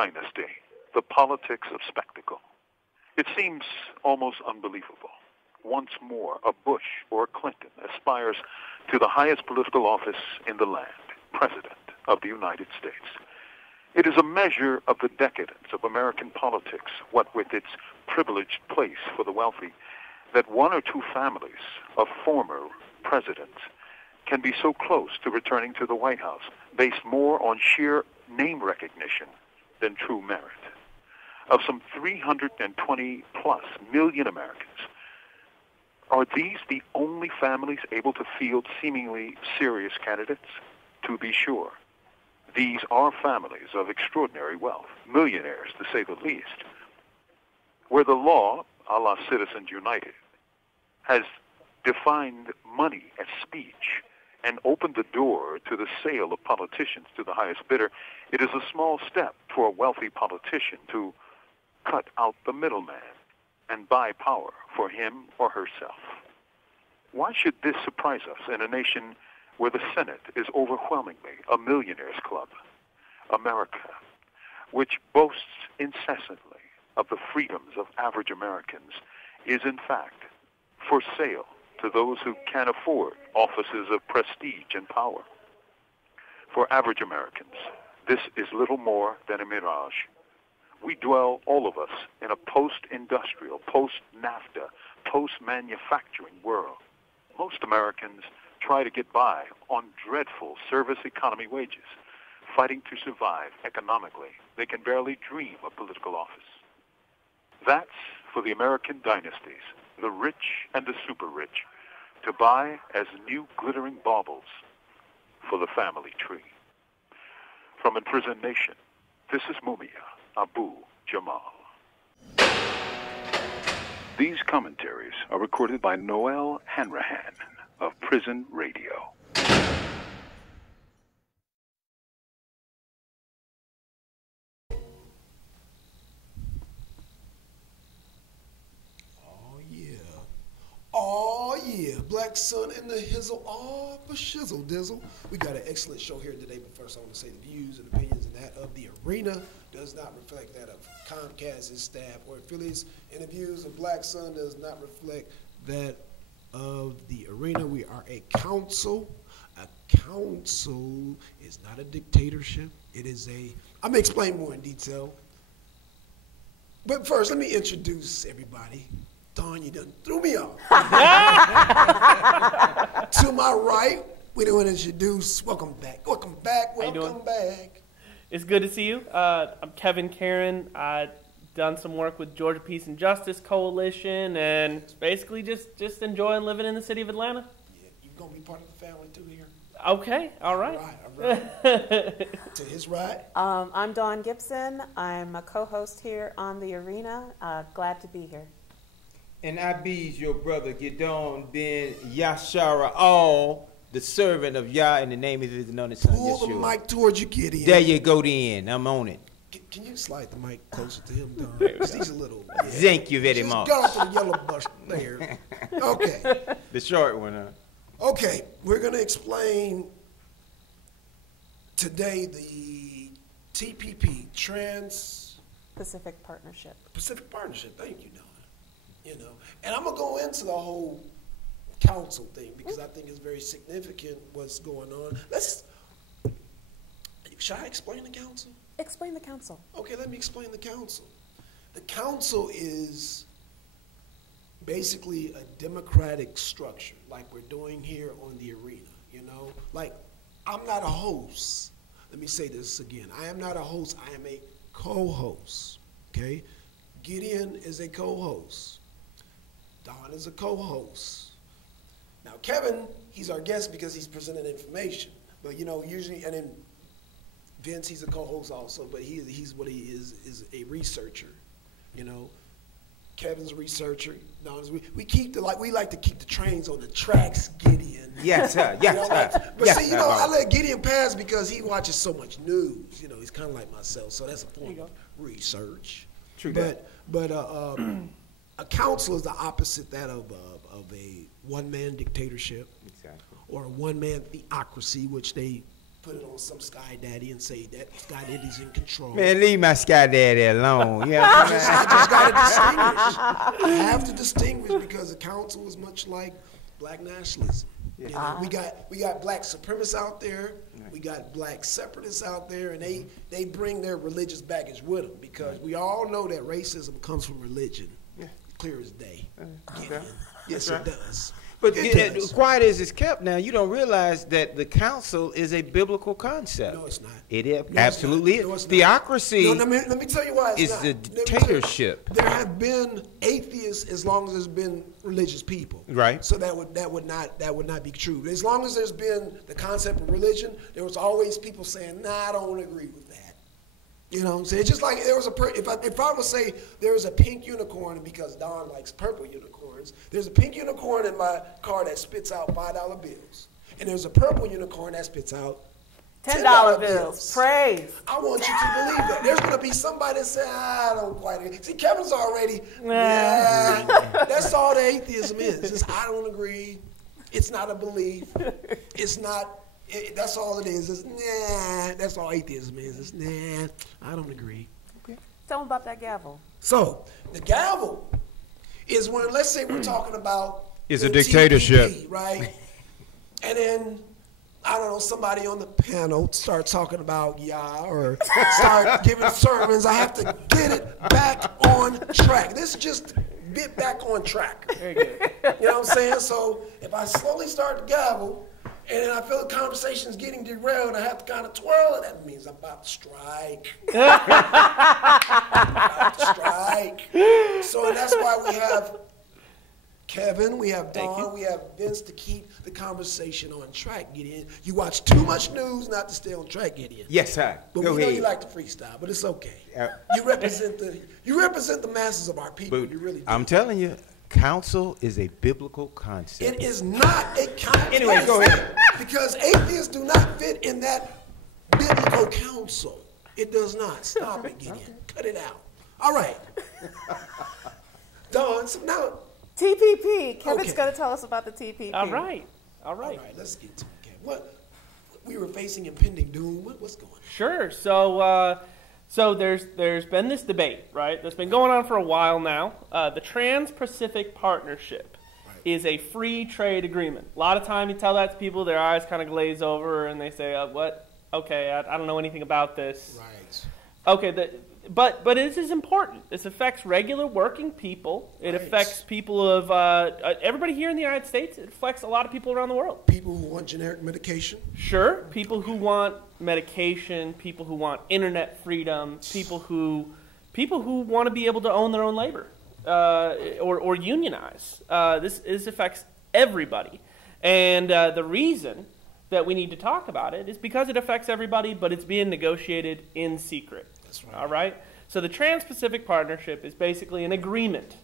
Dynasty, the politics of spectacle. It seems almost unbelievable. Once more, a Bush or a Clinton aspires to the highest political office in the land, President of the United States. It is a measure of the decadence of American politics, what with its privileged place for the wealthy, that one or two families of former presidents can be so close to returning to the White House, based more on sheer name recognition than true merit. Of some 320+ million Americans, are these the only families able to field seemingly serious candidates? To be sure, these are families of extraordinary wealth, millionaires to say the least, where the law, a la Citizens United, has defined money as speech and opened the door to the sale of politicians to the highest bidder. It is a small step for a wealthy politician to cut out the middleman and buy power for him or herself. Why should this surprise us in a nation where the Senate is overwhelmingly a millionaire's club? America, which boasts incessantly of the freedoms of average Americans, is in fact for sale to those who can afford offices of prestige and power. For average Americans, this is little more than a mirage. We dwell, all of us, in a post-industrial, post-NAFTA, post-manufacturing world. Most Americans try to get by on dreadful service economy wages, fighting to survive economically. They can barely dream of political office. That's for the American dynasties, the rich and the super rich, to buy as new glittering baubles for the family tree. From Imprisoned Nation, this is Mumia Abu Jamal. These commentaries are recorded by Noel Hanrahan of Prison Radio. Oh yeah, Black Sun and the Hizzle, all for shizzle dizzle. We got an excellent show here today, but first I want to say the views and opinions and that of the arena does not reflect that of Comcast's staff or affiliates, and the views of Black Sun does not reflect that of the arena. We are a council. A council is not a dictatorship. It is a, I'm gonna explain more in detail. But first, let me introduce everybody. Dawn, you done threw me off. To my right, we don't introduce, welcome back, welcome back. It's good to see you. I'm Kevin Karen. I've done some work with Georgia Peace and Justice Coalition, and basically just enjoying living in the city of Atlanta. Yeah, you're going to be part of the family too here? Okay, all right. All right. To his right. I'm Dawn Gibson. I'm a co-host here on the arena. Glad to be here. And I be's your brother, Gidon Ben Yashara, all the servant of Yah in the name of his anointed son, Pull the mic towards you, Gideon. There you go, then. I'm on it. Can you slide the mic closer to him, Don? Because he's a little... Yeah. Thank you very much. Go to the yellow bush there. Okay. The short one, huh? Okay, we're going to explain today the TPP, Pacific Partnership. Pacific Partnership, thank you, Don. You know, and I'm going to go into the whole council thing because I think it's very significant what's going on. Should I explain the council? Explain the council. Okay, let me explain the council. The council is basically a democratic structure like we're doing here on the arena, you know? Like, I'm not a host. Let me say this again. I am not a host. I am a co-host, okay? Gideon is a co-host. Don is a co-host. Now, Kevin, he's our guest because he's presenting information. But, you know, usually, and then Vince, he's a co-host also, but he's what he is a researcher, you know. Kevin's a researcher. Don's, we like to keep the trains on the tracks, Gideon. Yes, sir. Yes, you know, sir. But yes, see, you know, I let Gideon pass because he watches so much news. You know, he's kind of like myself, so that's a form of research. True. But a council is the opposite that of a one-man dictatorship, exactly, or a one-man theocracy, which they put it on some Sky Daddy and say that Sky Daddy's in control. Man, leave my Sky Daddy alone. Yeah, I just got to distinguish. I have to distinguish because the council is much like black nationalism. You know, we got black supremacists out there. We got black separatists out there, and they bring their religious baggage with them because we all know that racism comes from religion. Clear as day. Yes, it does. But quiet as it's kept now, you don't realize that the council is a biblical concept. No, it's not. It is. Absolutely is. No, it's not. Theocracy let me tell you why it's is not. the dictatorship. There have been atheists as long as there's been religious people. Right. So that would not be true. As long as there's been the concept of religion, there was always people saying, "Nah, I don't agree with that." You know what I'm saying? Just like there was if I would say there was a pink unicorn, because Don likes purple unicorns, there's a pink unicorn in my car that spits out $5 bills. And there's a purple unicorn that spits out $10 bills. Praise. I want you to believe that. There's going to be somebody that say, I don't quite agree. See, Kevin's already, that's all the atheism is. Just, I don't agree. It's not a belief. It's not. That's all it is. It's, nah. That's all atheism is. It's, nah, I don't agree. Okay. Tell them about that gavel. So, the gavel is when, let's say we're talking about it's a dictatorship. TPP, right? And then, I don't know, somebody on the panel start talking about Yah or start giving sermons. I have to get it back on track. This is just get back on track. Very good. You know what I'm saying? So, if I slowly start the gavel, and then I feel the conversation's getting derailed, I have to kind of twirl it. That means I'm about to strike. About to strike. So that's why we have Kevin, we have Dawn, we have Vince to keep the conversation on track, Gideon. You watch too much news not to stay on track, Gideon. Yes, sir. But Go we know ahead. you like to freestyle, but it's okay. You represent the masses of our people. But you really do. I'm telling you, counsel is a biblical concept. It is not a counsel. Anyway, go ahead. Because atheists do not fit in that biblical counsel. It does not. Stop it, Gideon. Cut it out. All right. Dawn, so now. TPP. Kevin's Okay. going to tell us about the TPP. All right. All right, let's get to it. What we were facing impending doom. What's going on? Sure. So there's been this debate, right? That's been going on for a while now. The Trans-Pacific Partnership is a free trade agreement. A lot of time you tell that to people, their eyes kind of glaze over, and they say, "What? Okay, I don't know anything about this." Right. Okay, but this is important. This affects regular working people. It affects people of everybody here in the United States. It affects a lot of people around the world. People who want generic medication. Sure, people who want medication, people who want internet freedom, people who want to be able to own their own labor or unionize. This affects everybody, and the reason that we need to talk about it is because it affects everybody, but it's being negotiated in secret. That's right. All right? So the Trans-Pacific Partnership is basically an agreement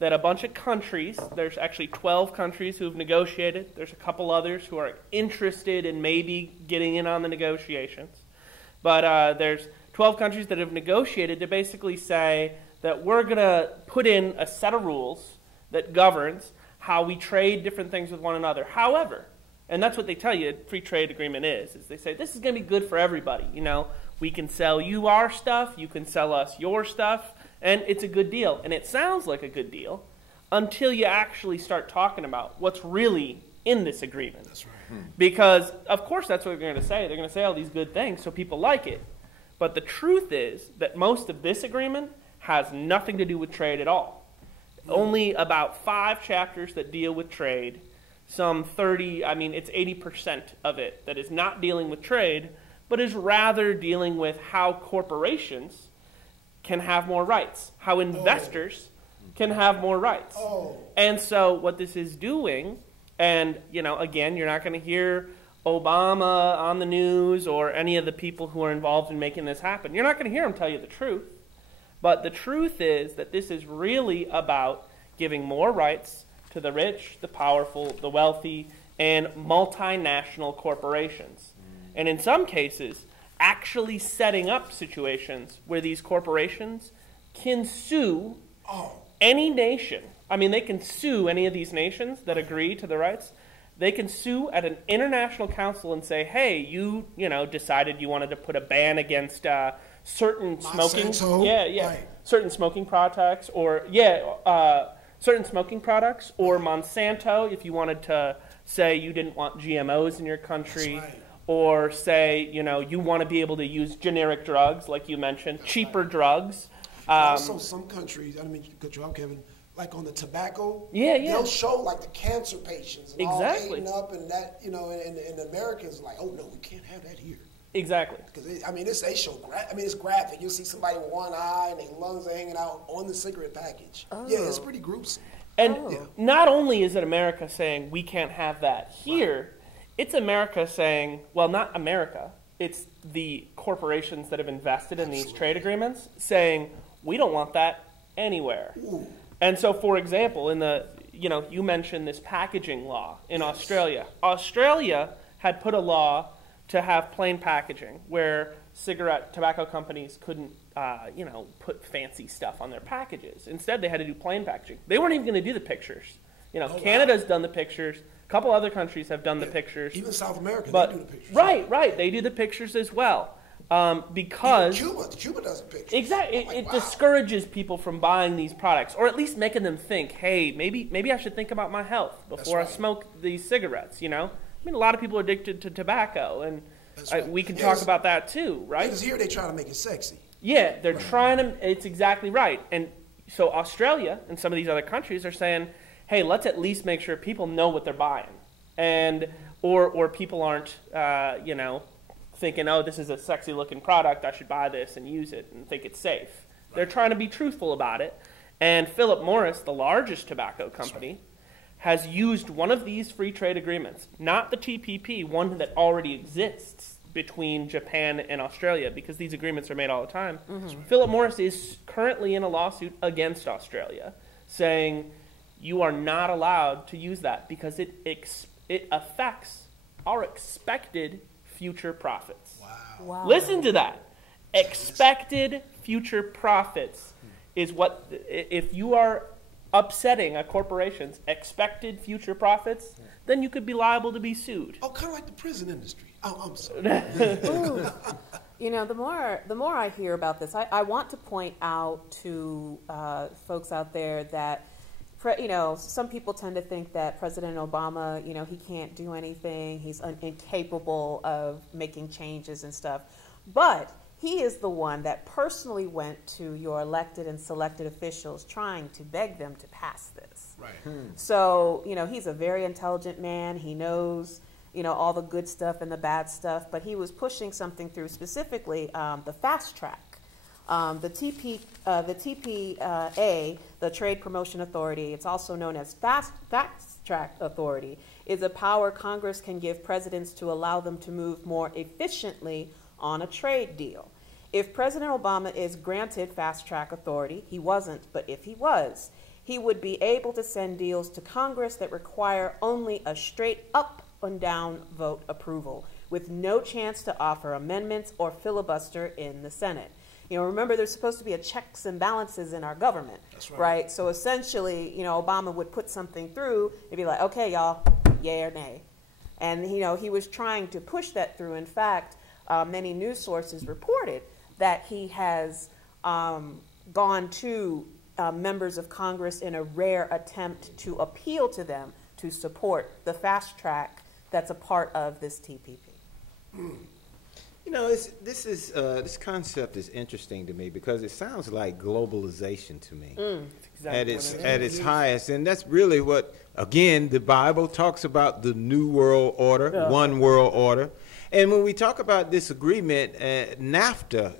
that a bunch of countries, there's actually 12 countries who have negotiated. There's a couple others who are interested in maybe getting in on the negotiations. But there's 12 countries that have negotiated to basically say that we're going to put in a set of rules that governs how we trade different things with one another. However, and that's what they tell you a free trade agreement is they say this is going to be good for everybody. You know, we can sell you our stuff, you can sell us your stuff, and it's a good deal. And it sounds like a good deal until you actually start talking about what's really in this agreement. That's right. Because, of course, that's what they're going to say. They're going to say all these good things so people like it. But the truth is that most of this agreement has nothing to do with trade at all. Only about 5 chapters that deal with trade. Some 30, it's 80% of it that is not dealing with trade, but is rather dealing with how corporations can have more rights, how investors can have more rights. And so what this is doing, and, again, you're not going to hear Obama on the news or any of the people who are involved in making this happen. You're not going to hear them tell you the truth. But the truth is that this is really about giving more rights to the rich, the powerful, the wealthy, and multinational corporations. And in some cases, actually setting up situations where these corporations can sue any nation. They can sue any of these nations that agree to the rights. They can sue at an international council and say, hey, you decided you wanted to put a ban against certain smoking, right. certain smoking products, or certain smoking products, or Monsanto, if you wanted to say you didn't want GMOs in your country, right. or say you want to be able to use generic drugs, like you mentioned, cheaper drugs. Also, some countries, I don't mean to cut you off, Kevin, like on the tobacco, they'll show like the cancer patients and all eating up, and that, and Americans like, oh no, we can't have that here. Exactly. Because they show, it's graphic. You'll see somebody with one eye and their lungs are hanging out on the cigarette package. Oh. Yeah, it's pretty gruesome. And not only is it America saying we can't have that here, it's America saying, well, not America, it's the corporations that have invested in these trade agreements saying, we don't want that anywhere. Ooh. And so, for example, in the, you mentioned this packaging law in Australia. Australia had put a law to have plain packaging where tobacco companies couldn't, put fancy stuff on their packages. Instead, they had to do plain packaging. They weren't even going to do the pictures. Canada's done the pictures. A couple other countries have done the pictures. Even South America, they do the pictures. Right. They do the pictures as well. Because Cuba does a picture. Exactly, it discourages people from buying these products, or at least making them think, hey, maybe I should think about my health before I smoke these cigarettes. A lot of people are addicted to tobacco, and we can talk about that too, right? Because here they try to make it sexy. Yeah, they're trying to. It's exactly right, and so Australia and some of these other countries are saying, hey, let's at least make sure people know what they're buying, and or people aren't, thinking, oh, this is a sexy-looking product, I should buy this and use it and think it's safe. Right. They're trying to be truthful about it. And Philip Morris, the largest tobacco company, has used one of these free trade agreements, not the TPP, one that already exists between Japan and Australia, because these agreements are made all the time. Mm-hmm. Philip Morris is currently in a lawsuit against Australia, saying you are not allowed to use that because it affects our expected future profits. Wow. Listen to that. Expected future profits is what, if you are upsetting a corporation's expected future profits, then you could be liable to be sued. Oh, kind of like the prison industry. Oh, I'm sorry. The more I hear about this, I want to point out to folks out there that some people tend to think that President Obama, he can't do anything. He's incapable of making changes and stuff. But he is the one that personally went to your elected and selected officials trying to beg them to pass this. Right. So, he's a very intelligent man. He knows, all the good stuff and the bad stuff. But he was pushing something through, specifically the fast track. The TPA, the Trade Promotion Authority, it's also known as Fast Track Authority, is a power Congress can give presidents to allow them to move more efficiently on a trade deal. If President Obama is granted Fast Track Authority, he wasn't, but if he was, he would be able to send deals to Congress that require only a straight up and down vote approval, with no chance to offer amendments or filibuster in the Senate. Remember, there's supposed to be a checks and balances in our government. That's right? So essentially, Obama would put something through and be like, okay, y'all, yay or nay. And, he was trying to push that through. In fact, many news sources reported that he has gone to members of Congress in a rare attempt to appeal to them to support the fast track that's a part of this TPP. This concept is interesting to me because it sounds like globalization to me at its highest, and that's really what, again, the Bible talks about the New World Order, one world order, and when we talk about this agreement, NAFTA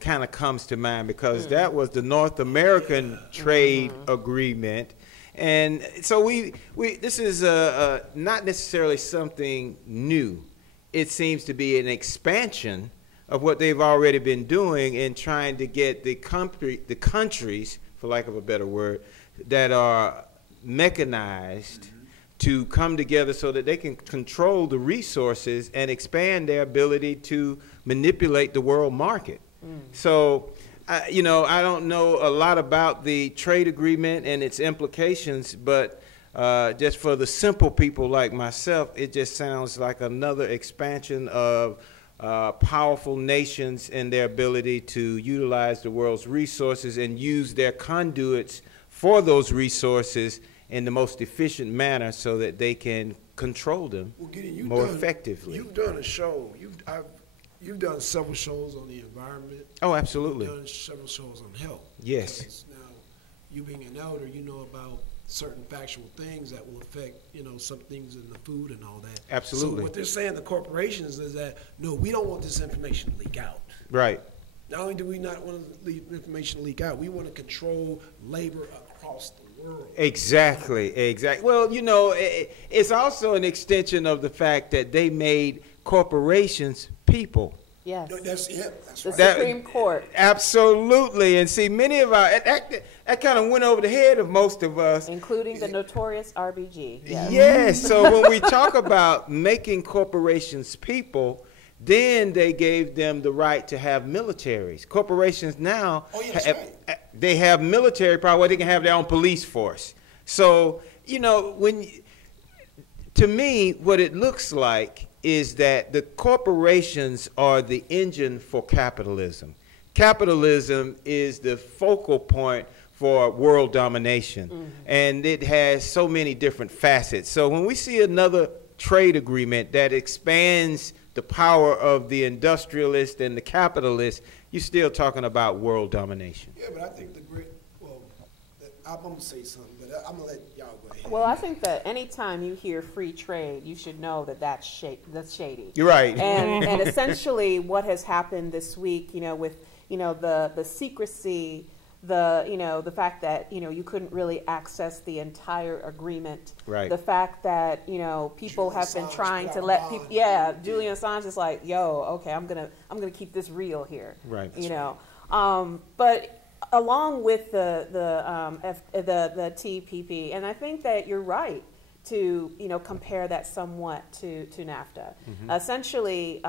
kind of comes to mind because that was the North American trade agreement, and so this is not necessarily something new. It seems to be an expansion of what they've already been doing in trying to get the countries, for lack of a better word, that are mechanized to come together so that they can control the resources and expand their ability to manipulate the world market. So, I don't know a lot about the trade agreement and its implications, but just for the simple people like myself, it just sounds like another expansion of powerful nations and their ability to utilize the world's resources and use their conduits for those resources in the most efficient manner so that they can control them more effectively. You've done a show. You've done several shows on the environment. Oh, absolutely. You've done several shows on health. Yes. Because now, you being an elder, you know about certain factual things that will affect, some things in the food and all that. Absolutely. So what they're saying, the corporations, is that, no, we don't want this information to leak out. Right. Not only do we not want the information leak out, we want to control labor across the world. Exactly. Well, it's also an extension of the fact that they made corporations people. Yes. That's the right. Supreme Court. Absolutely. And see, many of our, that kind of went over the head of most of us. Including the notorious RBG. Yes. Yes. So when we talk about making corporations people, then they gave them the right to have militaries. Corporations now, they have military power where they can have their own police force. So, to me, what it looks like is that the corporations are the engine for capitalism. Capitalism is the focal point for world domination, and it has so many different facets. So when we see another trade agreement that expands the power of the industrialist and the capitalist, you're still talking about world domination. Yeah, but I think I'm going to say something, but I'm going to let y'all go ahead. Well, I think that anytime you hear free trade, you should know that that's shady. You're right. And essentially what has happened this week, with, the secrecy, the fact that, you couldn't really access the entire agreement. Right. The fact that, people have been trying to let people, Julian Assange is like, okay, I'm going to keep this real here. Right. But along with the TPP, and I think that you're right to compare that somewhat to NAFTA. Essentially,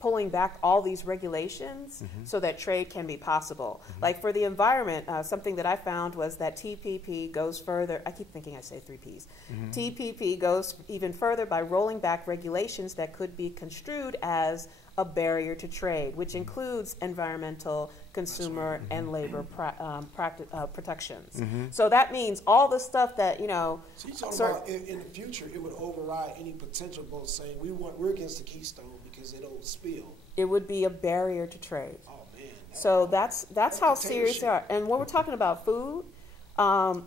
pulling back all these regulations so that trade can be possible. Like for the environment, something that I found was that TPP goes further. I keep thinking I say 3 Ps. TPP goes even further by rolling back regulations that could be construed as a barrier to trade, which includes environmental, consumer, and labor protections. So that means all the stuff that, So you're talking about in the future, it would override any potential vote saying we're against the Keystone because it'll spill. It would be a barrier to trade. Oh, man. So that's how serious they are. And when we're talking about food,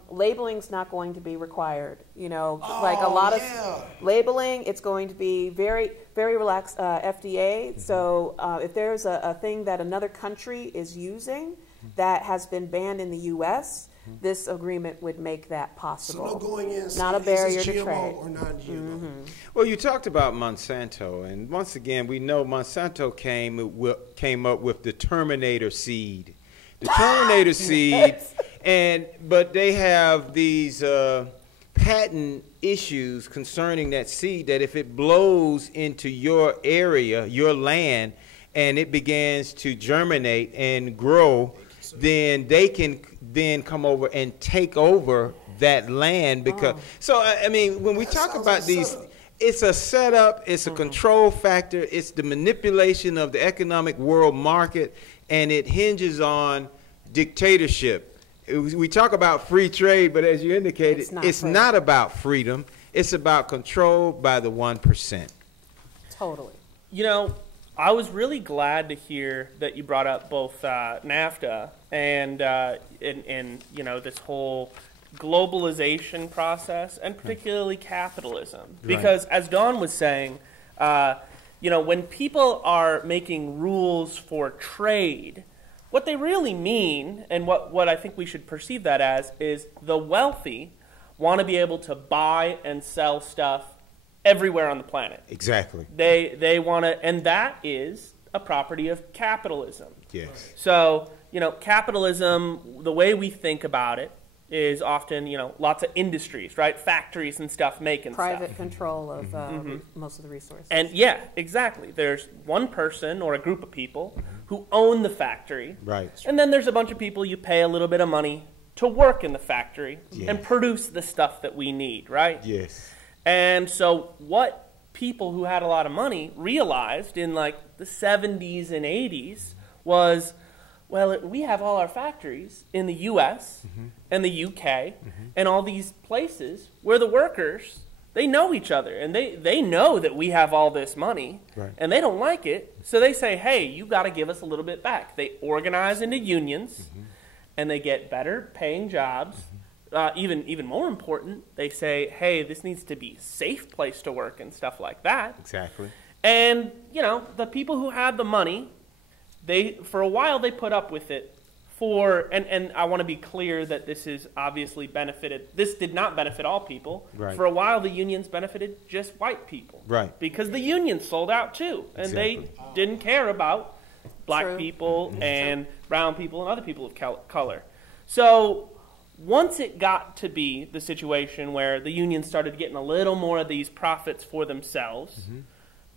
labeling's not going to be required. Like a lot of labeling, it's going to be very, very relaxed FDA. So if there's a thing that another country is using that has been banned in the U.S., this agreement would make that possible. So no going in, not a barrier is to GMO trade. or non-GMO. Well, you talked about Monsanto, and once again, we know Monsanto came up with the Terminator seed. The Terminator seed, but they have these patent issues concerning that seed that if it blows into your area, your land, and it begins to germinate and grow, then they can then come over and take over that land because so I mean when we talk about these, it's a setup, it's a control factor, it's the manipulation of the economic world market, and it hinges on dictatorship. We talk about free trade, but as you indicated, it's not about freedom. It's about control by the 1%. Totally. I was really glad to hear that you brought up both NAFTA and this whole globalization process, and particularly capitalism. Because as Don was saying, when people are making rules for trade, what they really mean, and what I think we should perceive that as, is the wealthy want to be able to buy and sell stuff everywhere on the planet. Exactly. They want to, and that is a property of capitalism. Yes. So, capitalism, the way we think about it is often, lots of industries, right? Factories and stuff making private stuff. Control of most of the resources. And yeah, exactly. There's one person or a group of people who own the factory. Right. And then there's a bunch of people you pay a little bit of money to work in the factory Yes. and produce the stuff that we need, right? Yes. And so what people who had a lot of money realized in like the 70s and 80s was, well, we have all our factories in the U.S. and the U.K. and all these places where the workers, they know each other, and they know that we have all this money, Right. and they don't like it, so they say, hey, you got to give us a little bit back. They organize into unions, and they get better paying jobs. Even more important, they say, hey, this needs to be a safe place to work and stuff like that. Exactly. And, you know, the people who had the money, for a while they put up with it and I want to be clear that this is obviously this did not benefit all people. Right. For a while the unions benefited just white people. Right. Because the unions sold out too. And Exactly. they didn't care about black True. people and brown people and other people of color. So once it got to be the situation where the unions started getting a little more of these profits for themselves,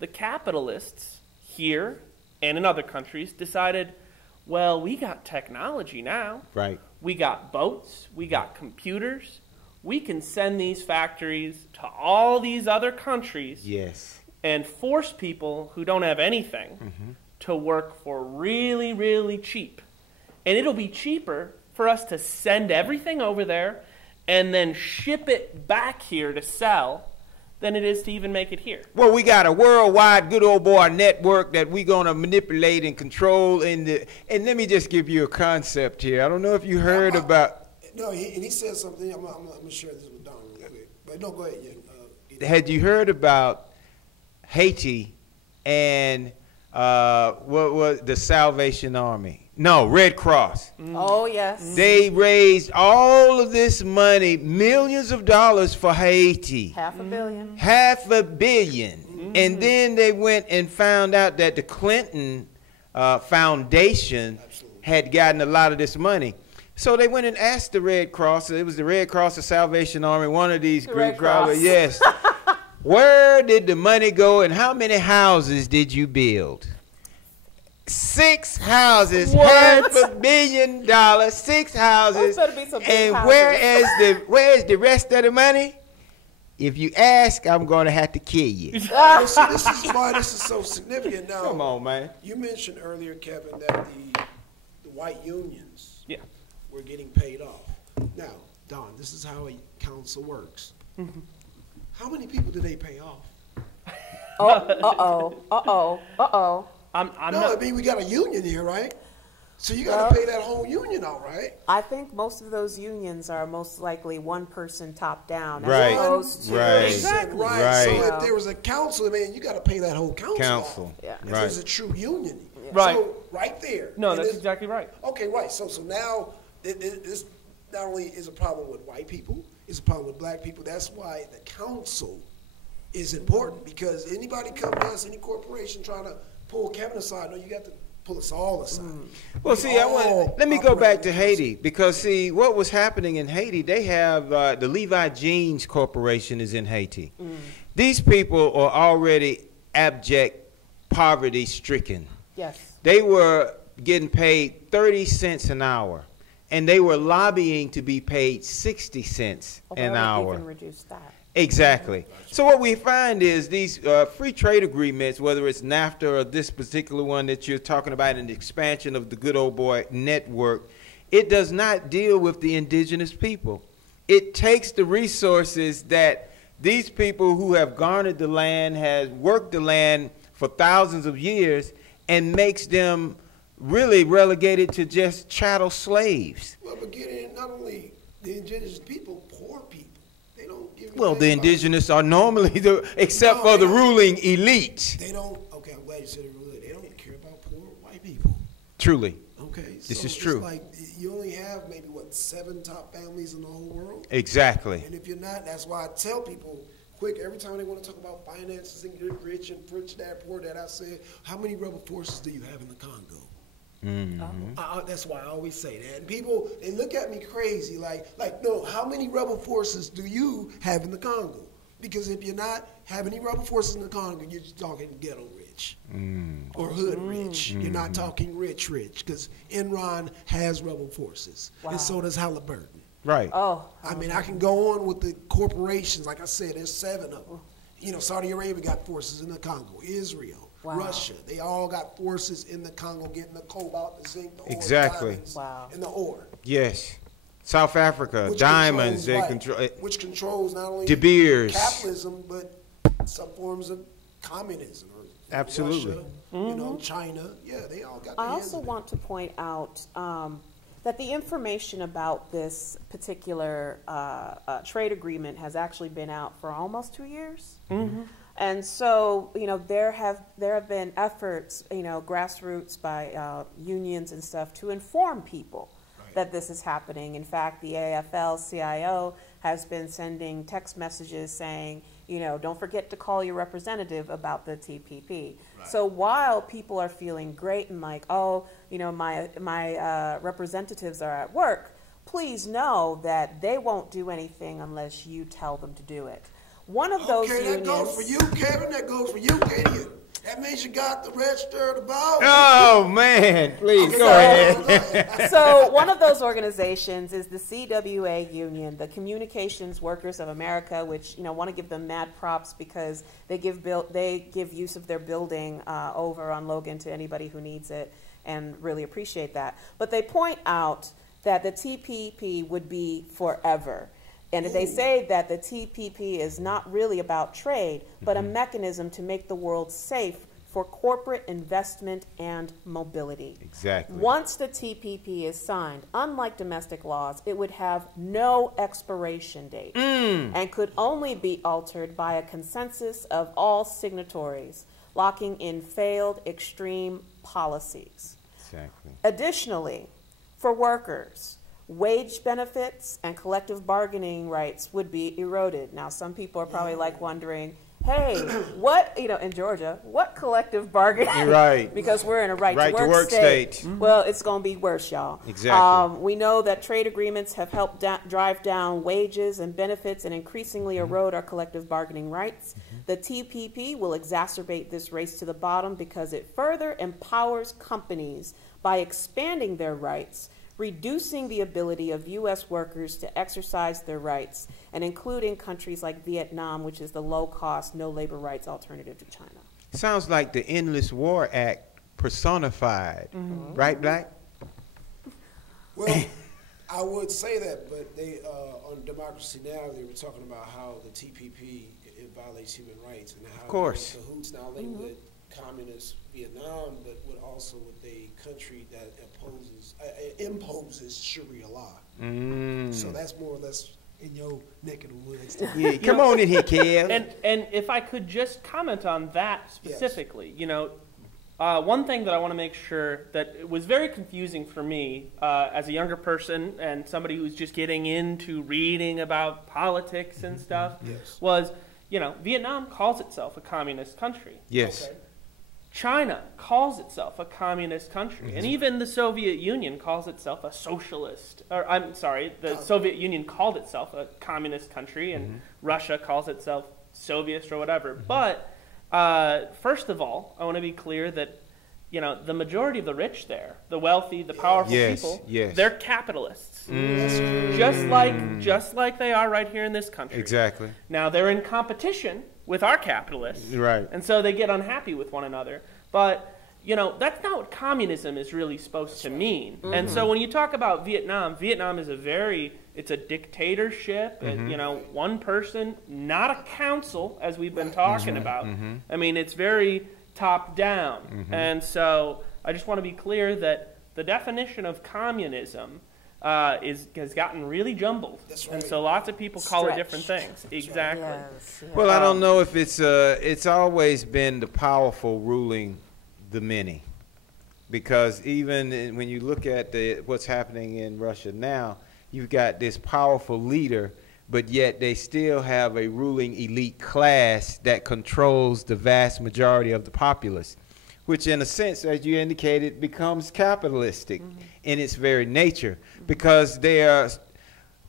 the capitalists here and in other countries decided, well, we got technology now. Right. We got boats. We got computers. We can send these factories to all these other countries Yes. and force people who don't have anything to work for really, really cheap. And it'll be cheaper for us to send everything over there and then ship it back here to sell than it is to even make it here. Well, we got a worldwide good old boy network that we're going to manipulate and control. And let me just give you a concept here. I don't know if you heard about. No, he said something. I'm going to share this with Don real quick. But no, go ahead. Had you heard about Haiti and what was the Salvation Army? No, Red Cross. Oh, yes. They raised all of this money, millions of dollars for Haiti. $500 million. $500 million. And then they went and found out that the Clinton Foundation had gotten a lot of this money. So they went and asked the Red Cross. It was the Red Cross, the Salvation Army, one of these groups. Red Cross. Yes. Where did the money go and how many houses did you build? 6 houses, What? $500 million, 6 houses. Those better be some big And houses. where is the rest of the money? If you ask, I'm going to have to kill you. Well, see, this is why this is so significant. Now, Come on, man. you mentioned earlier, Kevin, that the white unions Yeah. were getting paid off. Now, Don, this is how a council works. How many people do they pay off? Uh-oh. I'm No, not, I mean, we got a union here, right? So you got to pay that whole union out, right? I think most of those unions are most likely one person top down. As Right. opposed to Right. Exactly. Right. Right. So if there was a council, I mean, you got to pay that whole council off. Yeah. If Right. there's a true union. Right. So right there. no, And that's this- exactly right. Okay, right. So now this not only is a problem with white people, it's a problem with black people. That's why the council is important, because anybody come to us, any corporation trying to pull Kevin aside, no, you got to pull us all aside. Well, see, let me go back to Haiti, because, see, what was happening in Haiti, they have the Levi Jeans Corporation is in Haiti. These people are already abject poverty-stricken. Yes. They were getting paid 30 cents an hour, and they were lobbying to be paid 60 cents an hour. Even reduce that. Exactly. So what we find is these free trade agreements, whether it's NAFTA or this particular one that you're talking about, an expansion of the good old boy network, it does not deal with the indigenous people. It takes the resources that these people who have garnered the land, has worked the land for thousands of years, and makes them really relegated to just chattel slaves. Well, but getting not only the indigenous people, poor people. They don't give a Well, damn the about indigenous are normally, except No, for they the don't. ruling elite. They don't. Okay, I'm glad you said it. Really, they don't care about poor white people. Truly. Okay, This so is true. It's like you only have maybe 7 top families in the whole world. Exactly. And if you're not, that's why I tell people quick every time they want to talk about finances and get rich and rich dad, poor dad. I say, how many rebel forces do you have in the Congo? That's why I always say that. And people, they look at me crazy, like, no, how many rebel forces do you have in the Congo? Because if you're not having any rebel forces in the Congo, you're just talking ghetto rich. rich or hood rich. You're not talking rich, because Enron has rebel forces, and so does Halliburton. Right. Oh. I mean, I can go on with the corporations. Like I said, there's 7 of them. You know, Saudi Arabia got forces in the Congo, Israel, Russia. They all got forces in the Congo getting the cobalt, the zinc, the ore, the diamonds, and the ore. Yes. South Africa, diamonds, they control. Which controls not only De Beers. capitalism, but some forms of communism. Or absolutely. Russia, you know, China. Yeah, they all got their I hands also in it. want to point out that the information about this particular trade agreement has actually been out for almost 2 years. And so, you know, there have been efforts, you know, grassroots by unions and stuff to inform people that this is happening. In fact, the AFL-CIO has been sending text messages saying, you know, don't forget to call your representative about the TPP. So while people are feeling great and like, oh, you know, my representatives are at work, please know that they won't do anything unless you tell them to do it. One of those unions. That goes for you, Kevin. That goes for you, Gideon. That means you got the register of the ball. Oh, man. Please, go ahead. So one of those organizations is the CWA Union, the Communications Workers of America, which, you know, want to give them mad props because they give use of their building over on Logan to anybody who needs it, and really appreciate that. But they point out that the TPP would be forever. And they say that the TPP is not really about trade, but a mechanism to make the world safe for corporate investment and mobility. Exactly. Once the TPP is signed, unlike domestic laws, it would have no expiration date and could only be altered by a consensus of all signatories, locking in failed extreme policies. Exactly. Additionally, for workers, wage benefits and collective bargaining rights would be eroded. Now, some people are probably like wondering, hey, what, you know, in Georgia, what collective bargaining? Right. Because we're in a right-to-work state. Well, it's going to be worse, y'all. Exactly. We know that trade agreements have helped drive down wages and benefits and increasingly erode our collective bargaining rights. The TPP will exacerbate this race to the bottom because it further empowers companies by expanding their rights, reducing the ability of U.S. workers to exercise their rights, and including countries like Vietnam, which is the low-cost, no-labor rights alternative to China. Sounds like the Endless War Act personified, right, Black? Well, I would say that, but they on Democracy Now! They were talking about how the TPP it violates human rights and how of course. the cahoots not only with communist Vietnam, but also with a country that imposes Sharia law. So that's more or less in your neck of the woods. Yeah, come on in here, Kev. And if I could just comment on that specifically, you know, one thing that I want to make sure that it was very confusing for me as a younger person and somebody who's just getting into reading about politics and stuff was, you know, Vietnam calls itself a communist country. Yes. Okay? China calls itself a communist country, and even the Soviet Union calls itself a socialist. Or I'm sorry, the Soviet Union called itself a communist country, and Russia calls itself Soviet or whatever. But first of all, I want to be clear that, you know, the majority of the rich there, the wealthy, the powerful people, they're capitalists, just like they are right here in this country. Exactly. Now they're in competition with our capitalists, right? And so they get unhappy with one another. But you know, that's not what communism is really supposed to mean. And so when you talk about Vietnam, Vietnam is it's a dictatorship. And, you know, one person, not a council, as we've been talking about. I mean, it's very top down. And so I just want to be clear that the definition of communism has gotten really jumbled, and so lots of people call it different things. Exactly. Well, I don't know if it's always been the powerful ruling the many, because even when you look at what's happening in Russia now, you've got this powerful leader, but yet they still have a ruling elite class that controls the vast majority of the populace, which in a sense, as you indicated, becomes capitalistic in its very nature, because they are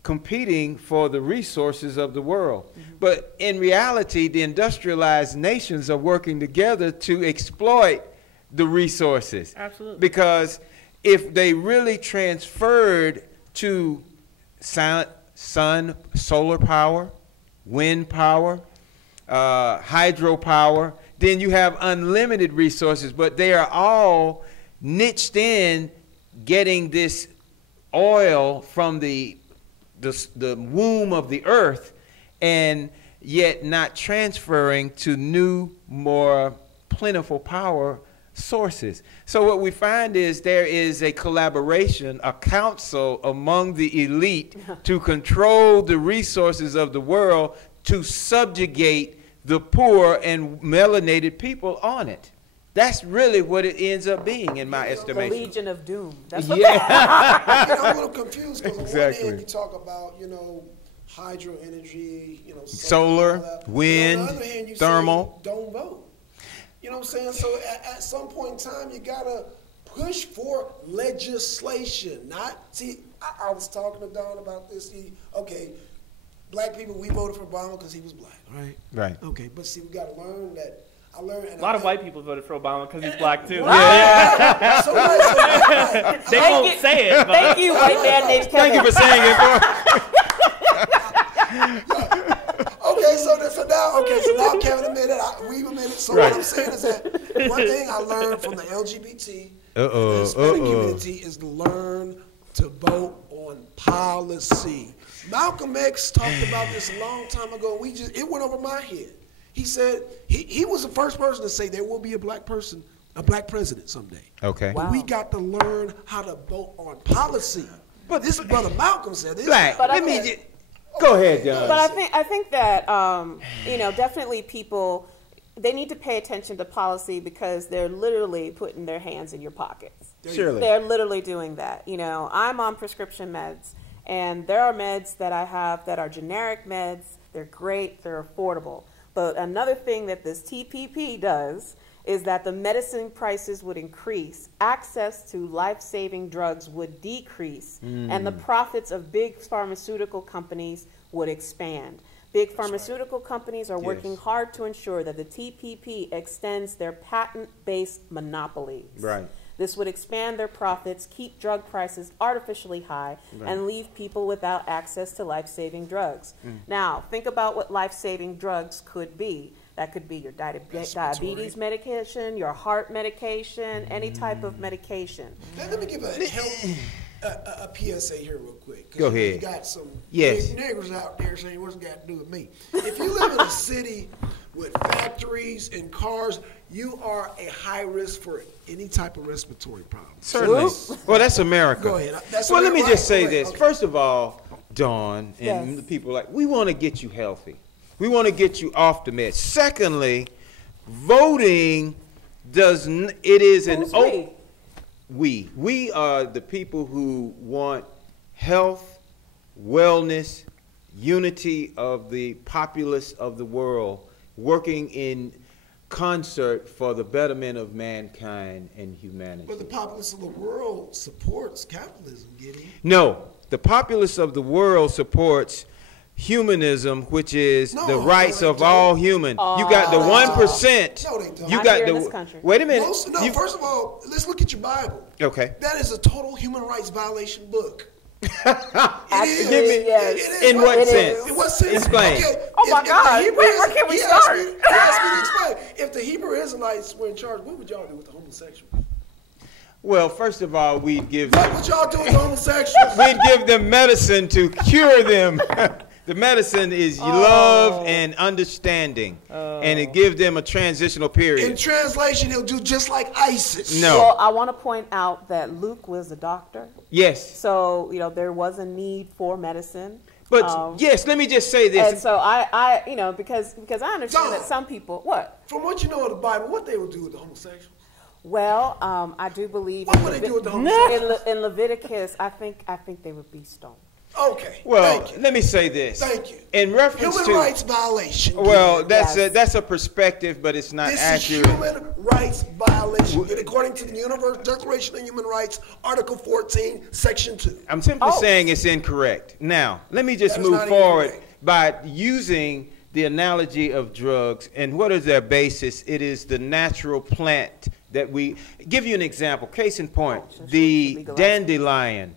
competing for the resources of the world. But in reality, the industrialized nations are working together to exploit the resources. Absolutely. Because if they really transferred to sun, solar power, wind power, hydropower, then you have unlimited resources, but they are all niched in getting this oil from the womb of the earth, and yet not transferring to new, more plentiful power sources. So what we find is there is a collaboration, a council among the elite to control the resources of the world, to subjugate the poor and melanated people on it. That's really what it ends up being, in my estimation. The Legion of Doom. That's what I'm a little confused because exactly. on one hand you talk about, hydro energy, solar, wind, on the other hand, you thermal. Say, don't vote. You know what I'm saying? So at some point in time, you gotta push for legislation. I was talking to Don about this. Black people, we voted for Obama because he was black, right? Right. Okay, but see, we gotta learn that. A lot of white people voted for Obama because he's black too. Yeah. They won't say it. But. Thank you, white man named Kevin. Thank you for saying it. So now Kevin admitted, we've admitted. So right. What I'm saying is that one thing I learned from the LGBT the Hispanic community is to learn to vote on policy. Malcolm X talked about this a long time ago. It went over my head. He said he was the first person to say there will be a black president someday. Okay. Wow. We got to learn how to vote on policy. But this brother Malcolm said this. Black. Go ahead, John. But I think that definitely people, they need to pay attention to policy because they're literally putting their hands in your pockets. Surely. They're literally doing that. I'm on prescription meds, and there are meds that I have that are generic meds. They're great. They're affordable. But another thing that this TPP does is that the medicine prices would increase, access to life-saving drugs would decrease, and the profits of big pharmaceutical companies would expand. Big pharmaceutical companies are working hard to ensure that the TPP extends their patent-based monopolies. Right. This would expand their profits, keep drug prices artificially high, and leave people without access to life-saving drugs. Now, think about what life-saving drugs could be. That could be your diabetes medication, your heart medication, any type of medication. Let me give a PSA here real quick. Go ahead. You got some Yes. niggers out there saying, what's it got to do with me? If you live in a city with factories and cars, you are a high risk for any type of respiratory problem. Certainly. Well, that's America. Go ahead. Well, let me just say this. Okay. First of all, Dawn and the people we want to get you healthy. We want to get you off the meds. Secondly, voting we are the people who want health, wellness, unity of the populace of the world, working in concert for the betterment of mankind and humanity. But the populace of the world supports capitalism, Gideon. No, the populace of the world supports humanism, which is the rights of all human. You got the 1%. No, they don't. You Not got here in the. this country. Wait a minute. First of all, let's look at your Bible. Okay. That is a total human rights violation book. Actually, yes. In what sense? In what sense? Explain. Okay, Oh my God. Where can we start? He asked me to explain. If the Hebrew Israelites were in charge, what would y'all do with the homosexuals? Well, first of all, we'd give What would y'all do with the homosexuals? we'd give them medicine to cure them. The medicine is love and understanding, and it gives them a transitional period. In translation, he'll do just like ISIS. No. Well, I want to point out that Luke was a doctor. Yes. So, there was a need for medicine. But yes, let me just say this. And so I because I understand that some people, what? From what you know of the Bible, what they would do with the homosexuals? Well, I do believe what would they do with the homosexuals? in Leviticus, I think they would be stoned. Okay. Well, let me say this. Thank you. In reference human to rights violation. Well, Gary. that's a perspective, but it's not This accurate. is human rights violation. And according to the Universal Declaration of Human Rights, Article 14, Section 2. I'm simply saying it's incorrect. Now, let me just move forward by using the analogy of drugs. And what is their basis? It is the natural plant that we give you an example. Case in point, the dandelion.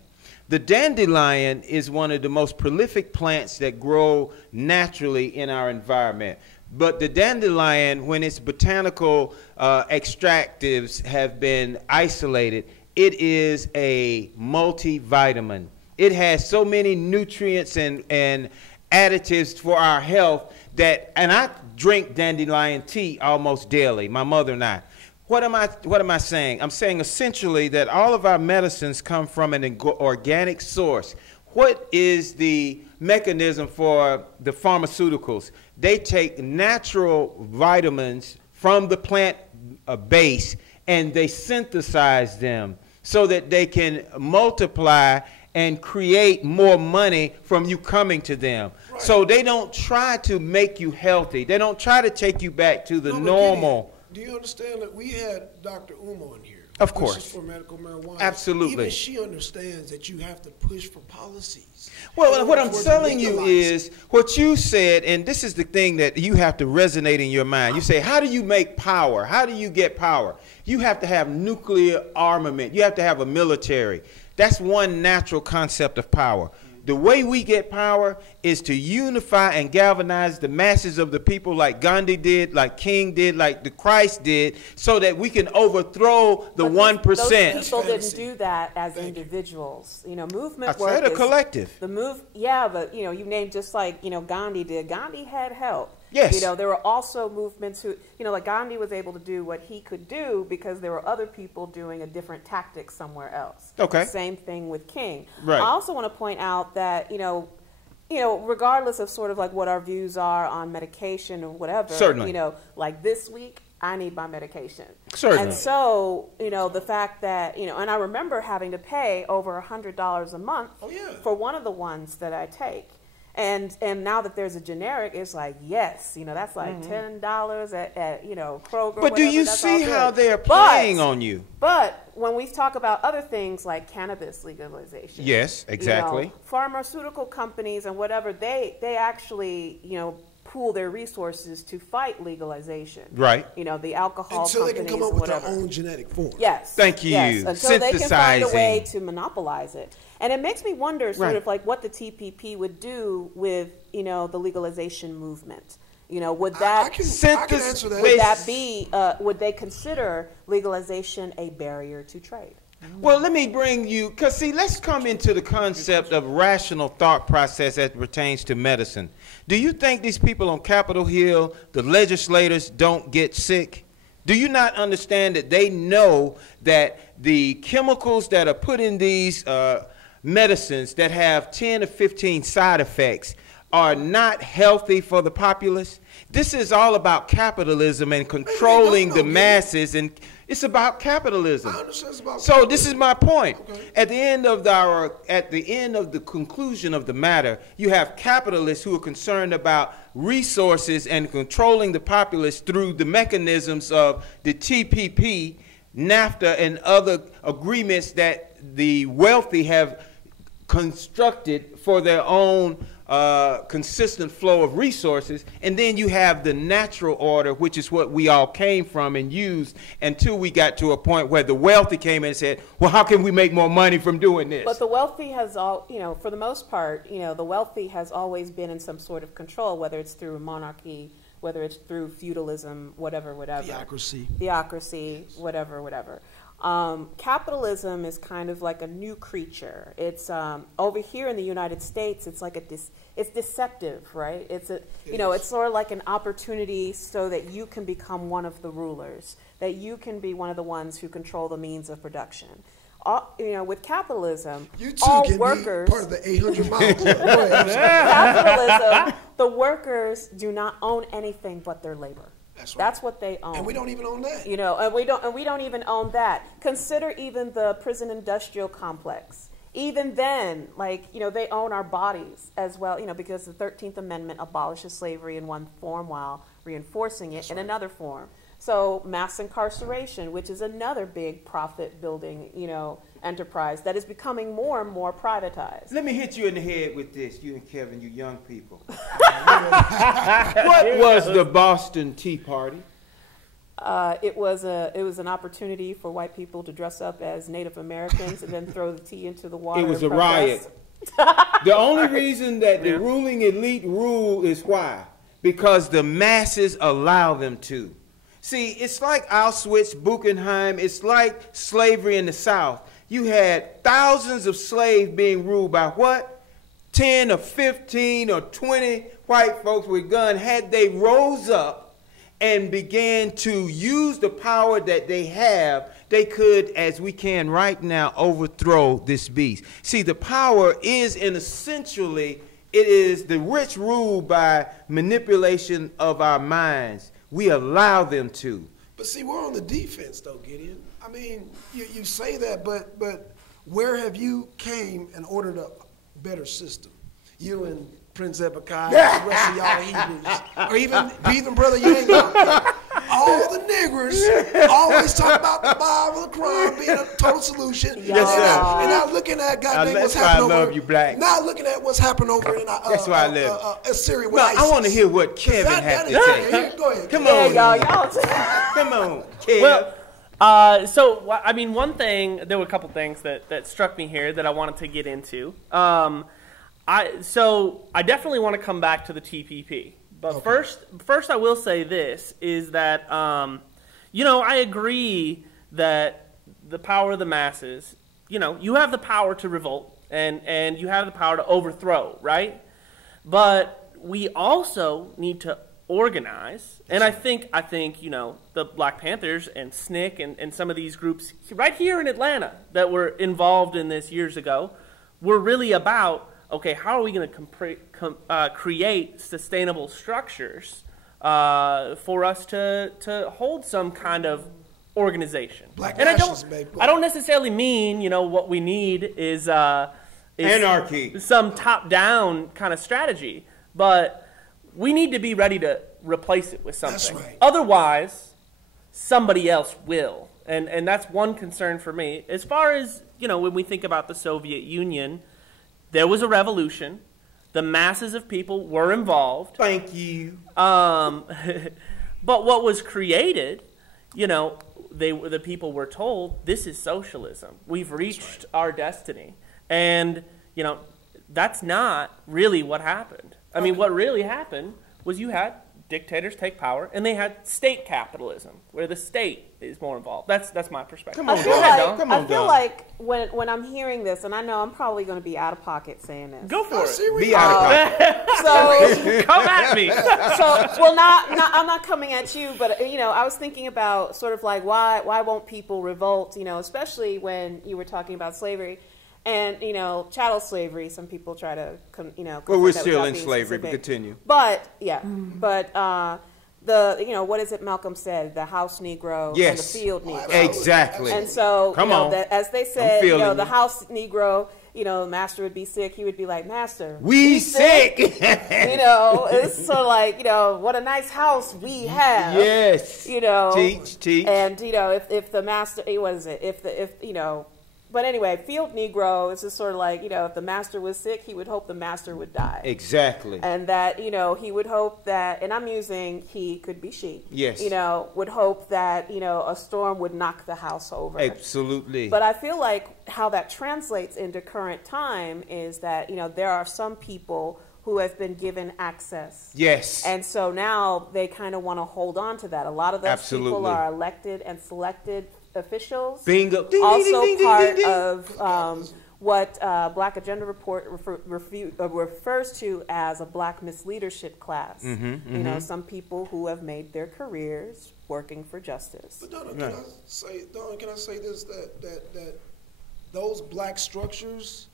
The dandelion is one of the most prolific plants that grow naturally in our environment. But the dandelion, when its botanical extractives have been isolated, it is a multivitamin. It has so many nutrients and additives for our health that, and I drink dandelion tea almost daily, my mother and I. What am I saying? I'm saying essentially that all of our medicines come from an organic source. What is the mechanism for the pharmaceuticals? They take natural vitamins from the plant base and they synthesize them so that they can multiply and create more money from you coming to them. Right. So they don't try to make you healthy. They don't try to take you back to the normal. Do you understand that we had Dr. Uma on here? Of course. Pushes for medical marijuana. Absolutely. Even she understands that you have to push for policies. Well, what I'm telling you is what you said, and this is the thing that you have to resonate in your mind. You say, how do you make power? How do you get power? You have to have nuclear armament. You have to have a military. That's one natural concept of power. The way we get power is to unify and galvanize the masses of the people like Gandhi did, like King did, like the Christ did, so that we can overthrow the 1%. Those people didn't do that as individuals. You know, movement work. I said a collective. Yeah, but you know, you named just like Gandhi did. Gandhi had help. Yes. You know, there were also movements who, like Gandhi was able to do what he could do because there were other people doing a different tactic somewhere else. Okay. Same thing with King. Right. I also want to point out that, regardless of sort of like what our views are on medication or whatever, certainly. Like this week, I need my medication. Certainly. And so, the fact that, and I remember having to pay over $100 a month for one of the ones that I take. And now that there's a generic, it's like, yes, that's like $10 at Kroger. But do you see how they're playing on you? But when we talk about other things like cannabis legalization. Yes, exactly. Pharmaceutical companies and whatever, they actually, pool their resources to fight legalization. Right. The alcohol until companies they can come up with whatever. their own genetic form. Yes. Thank you. Yes. Until they can find a way to monopolize it. And it makes me wonder sort of like what the TPP would do with, the legalization movement. Would that I can answer that. Would that be would they consider legalization a barrier to trade? Well, let me bring you, because see, let's come into the concept of rational thought process as it pertains to medicine. Do you think these people on Capitol Hill, the legislators, don't get sick? Do you not understand that they know that the chemicals that are put in these medicines that have 10 or 15 side effects are not healthy for the populace? This is all about capitalism and controlling the masses, and it's about capitalism. I understand it's about capitalism. This is my point. Okay. At the end of the conclusion of the matter, you have capitalists who are concerned about resources and controlling the populace through the mechanisms of the TPP, NAFTA, and other agreements that the wealthy have constructed for their own consistent flow of resources. And then you have the natural order, which is what we all came from and used until we got to a point where the wealthy came in and said, well, how can we make more money from doing this? But the wealthy has for the most part, the wealthy has always been in some sort of control, whether it's through monarchy, whether it's through feudalism, whatever. Theocracy, whatever. Capitalism is kind of like a new creature. It's over here in the United States. It's like it's deceptive, right? It's sort of like an opportunity so that you can become one of the rulers, that you can be one of the ones who control the means of production. With capitalism, you too all can workers be part of the 800 mile club. Capitalism, the workers do not own anything but their labor. That's right. That's what they own. And we don't even own that. And we don't even own that. Consider even the prison industrial complex. even then, like, you know, they own our bodies as well, you know, because the 13th Amendment abolishes slavery in one form while reinforcing it in another form. So mass incarceration, which is another big profit-building, you know, enterprise that is becoming more and more privatized. Let me hit you in the head with this, you and Kevin, you young people. What was the Boston Tea Party? It was an opportunity for white people to dress up as Native Americans and then throw the tea into the water. It was and a protest. riot. The only reason that the ruling elite rule is why? Because the masses allow them to. See, it's like Auschwitz, Buchenheim. It's like slavery in the South. You had thousands of slaves being ruled by what? 10 or 15 or 20 white folks with guns. Had they rose up and began to use the power that they have, they could, as we can right now, overthrow this beast. See, the power is essentially, it is the rich ruled by manipulation of our minds. We allow them to. But see, we're on the defense, though, Gideon. I mean, you say that, but where have you came and ordered a better system? You and Prince Hezekiah, the rest of y'all Hebrews, or even Brother Yang out there. All the niggers always talk about the Bible, the Quran being a total solution. Yes, sir. And now looking at goddamn what's happening over. I love you, Black. Now looking at what's happening over in that's why I live. Syria with No, ISIS. I want to hear what Kevin had to say. Go ahead. Come on, y'all. Come on, Kev. Well, so I mean, one thing, there were a couple things that struck me here that I wanted to get into. So I definitely want to come back to the TPP. But first I will say this, is that, you know, I agree that the power of the masses, you know, you have the power to revolt and you have the power to overthrow, right? But we also need to organize. And I think you know, the Black Panthers and SNCC and some of these groups right here in Atlanta that were involved in this years ago were really about, okay, how are we going to create sustainable structures for us to hold some kind of organization? And I don't necessarily mean, you know, what we need is anarchy, some top-down kind of strategy, but we need to be ready to replace it with something. That's right. Otherwise, somebody else will, and that's one concern for me. As far as, you know, when we think about the Soviet Union, there was a revolution. The masses of people were involved. Thank you. But what was created, you know, the people were told, this is socialism. We've reached our destiny. And, you know, that's not really what happened. I mean, what really happened was you had dictators take power, and they had state capitalism, where the state is more involved. That's my perspective. Come on, I feel like when I'm hearing this, and I know I'm probably going to be out of pocket saying this. Go for it. Be out of pocket. So come at me. I'm not coming at you, but you know, I was thinking about sort of like why won't people revolt? You know, especially when you were talking about slavery. And, you know, chattel slavery, some people try to, you know. Well, we're still in slavery, but continue. But, yeah, but you know, what is it Malcolm said? The house Negro and the field Negro. Exactly. And so, as they said, you know, the house Negro, you know, master would be sick. He would be like, master, we sick. You know, it's sort of like, you know, what a nice house we have. Yes. You know. Teach. And, you know, if the master, what is it? If you know. But anyway, field Negro is just sort of like, you know, if the master was sick, he would hope the master would die. Exactly. And that, you know, he would hope that, and I'm using he, could be she. Yes. You know, would hope that, you know, a storm would knock the house over. Absolutely. But I feel like how that translates into current time is that, you know, there are some people who have been given access. Yes. And so now they kind of want to hold on to that. A lot of those people are elected and selected officials. Bingo. Also part of what Black Agenda Report refers to as a Black misleadership class. You know, some people who have made their careers working for justice. But Donna, can I say this, that those black structures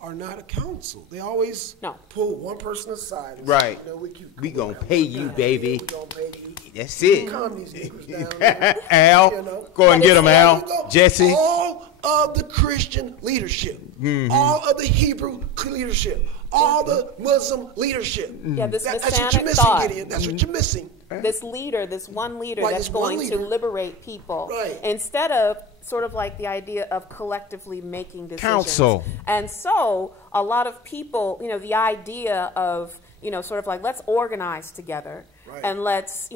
are not a council. They always pull one person aside. And right. Say, you know, we gonna pay you, baby. We gonna pay you. That's it. Calm these niggas down. Al, you know? go and get him, Al. Jesse. All of the Christian leadership. all of the Hebrew leadership, all the Muslim leadership. Yeah, this that's what you're messianic missing, thought. Gideon. That's what you're missing. This leader, this one leader Right, that's this one going to leader. liberate people. Right. Instead of sort of like the idea of collectively making decisions. Council. And so a lot of people, the idea of, sort of like, let's organize together. Right. And let's,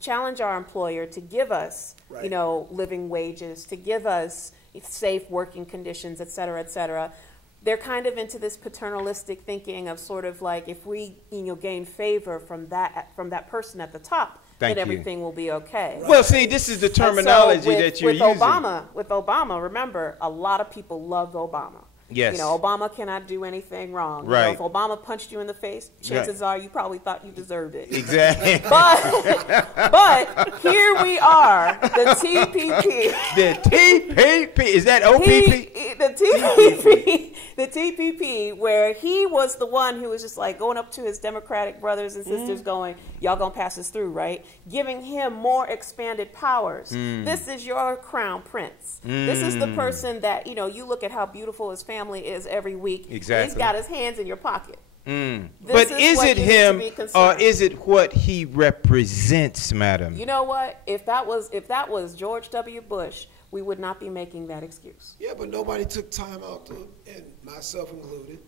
challenge our employer to give us, Right. living wages, to give us safe working conditions, et cetera, et cetera. They're kind of into this paternalistic thinking of sort of like, if we, gain favor from that person at the top, Thank then you. everything will be okay. Well, see, this is the terminology that you're using. With Obama, remember, a lot of people loved Obama. Yes. Obama cannot do anything wrong. Right. If Obama punched you in the face, chances are you probably thought you deserved it. Exactly. But here we are, the TPP. The TPP, is that OPP? The TPP, where he was the one who was just like going up to his Democratic brothers and sisters going, y'all gonna pass this through, right? Giving him more expanded powers. This is your crown prince. This is the person that, you look at how beautiful his family is every week. Exactly. He's got his hands in your pocket. But is it him or is it what he represents, madam? You know what? If that was George W. Bush, we would not be making that excuse. Yeah, but nobody took time out to, and myself included,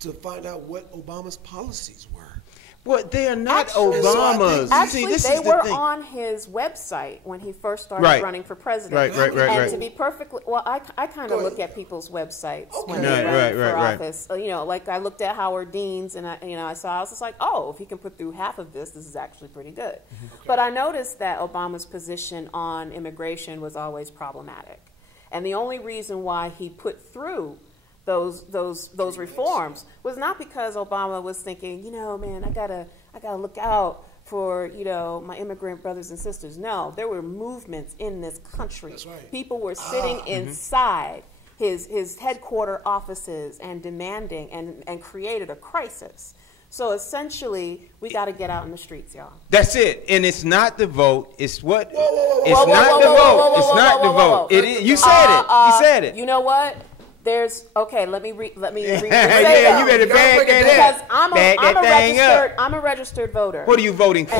to find out what Obama's policies were. Well, they are not Actually, Obama's. Actually, See, they were on his website when he first started running for president. Right. And to be perfectly, I kind of look at people's websites when they're running for office. Like I looked at Howard Dean's, and I was just like, oh, if he can put through half of this is actually pretty good. Okay. But I noticed that Obama's position on immigration was always problematic, and the only reason why he put through those reforms was not because Obama was thinking, man, I gotta look out for my immigrant brothers and sisters. No, there were movements in this country. That's right. People were sitting inside his headquarter offices and demanding and created a crisis. So essentially, we got to get out in the streets, y'all. That's it, and it's not the vote. It's what? It's not the vote. It's not the vote. It is. You said it. You said it. You know what? Let me say yeah, you better bag that because I'm a registered voter. What are you voting for?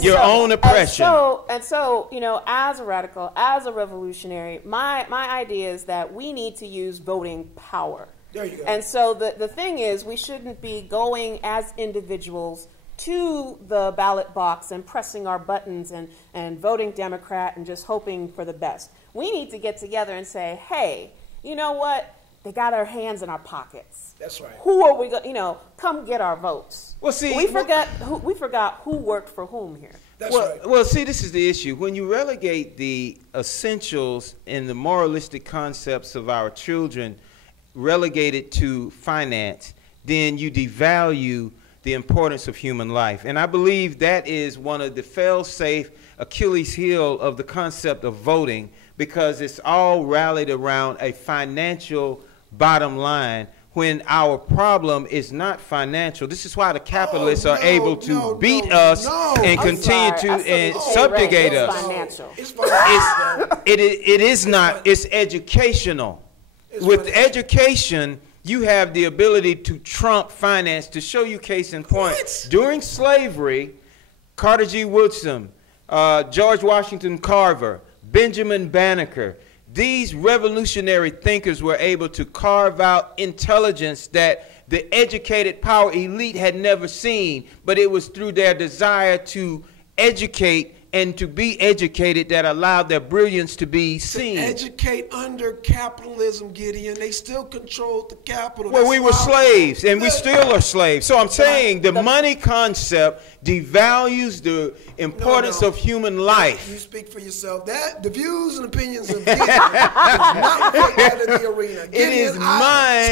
Your own oppression. And so, as a radical, as a revolutionary, my idea is that we need to use voting power. There you go. And so the thing is, we shouldn't be going as individuals to the ballot box and pressing our buttons and voting Democrat and just hoping for the best. We need to get together and say, hey, you know what? They got our hands in our pockets. That's right. Who are we going? Come get our votes. Well, see, we forgot who worked for whom here. That's right. Well, see, this is the issue. When you relegate the essentials and the moralistic concepts of our children, relegated to finance, then you devalue the importance of human life. And I believe that is one of the fail-safe Achilles heel of the concept of voting, because it's all rallied around a financial bottom line when our problem is not financial. This is why the capitalists are able to beat us and continue to subjugate us. It's financial. It is not. It's educational. With education, you have the ability to trump finance. To show you case in point, during slavery, Carter G. Woodson, George Washington Carver, Benjamin Banneker, these revolutionary thinkers were able to carve out intelligence that the educated power elite had never seen, but it was through their desire to educate and to be educated that allowed their brilliance to be seen. To educate under capitalism, Gideon, they still controlled the capital. Well, we were slaves, and we still are slaves. So I'm saying the money concept devalues the importance of human life. You speak for yourself. The views and opinions of Gideon is not out in the arena. Gideon, it is mine.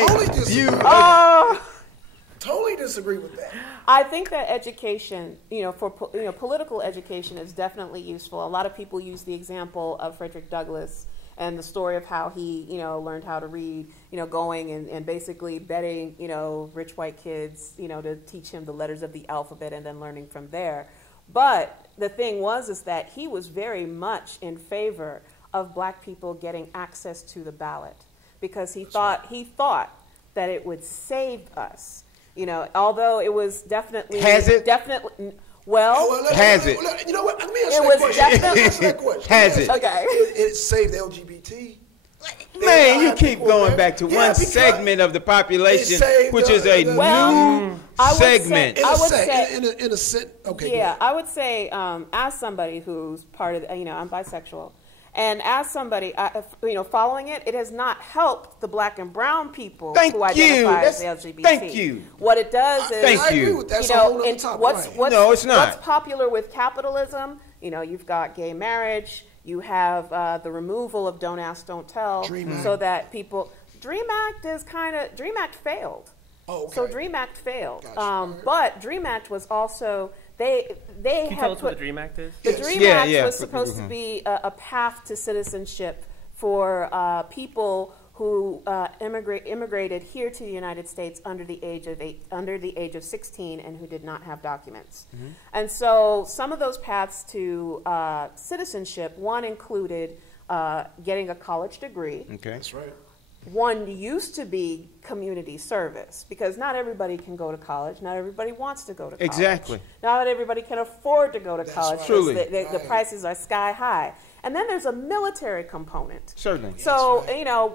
Totally disagree with that. I think that education, political education is definitely useful. A lot of people use the example of Frederick Douglass and the story of how he, learned how to read, going and basically betting, rich white kids, to teach him the letters of the alphabet and then learning from there. But the thing is that he was very much in favor of black people getting access to the ballot, because he thought that it would save us. You know, although it was definitely has it definitely. Well, has it? You know what? Let me it was definitely has it? Okay. It saved the LGBT. Man, you keep going back to one segment of the population, which is a new segment. I would say, in a sense, okay. Yeah, I would say, as somebody who's part of, I'm bisexual, and as somebody, following it, it has not helped the black and brown people who identify as LGBT. Thank you. What it does is, I agree with that. no, it's not. What's popular with capitalism? You've got gay marriage. You have the removal of Don't Ask, Don't Tell, so that people. Dream Act failed. Oh, okay. So Dream Act failed. Gotcha. But Dream Act was also they Can you tell us what the Dream Act is? The Dream Act was supposed to be a path to citizenship for people who immigrated here to the United States under the age of 16 and who did not have documents. Mm-hmm. And so some of those paths to citizenship, one included getting a college degree. Okay, that's right. One used to be community service, because not everybody can go to college. Not everybody wants to go to college. Exactly. Not everybody can afford to go to college. Right. Truly. The prices are sky high. And then there's a military component. Certainly. So,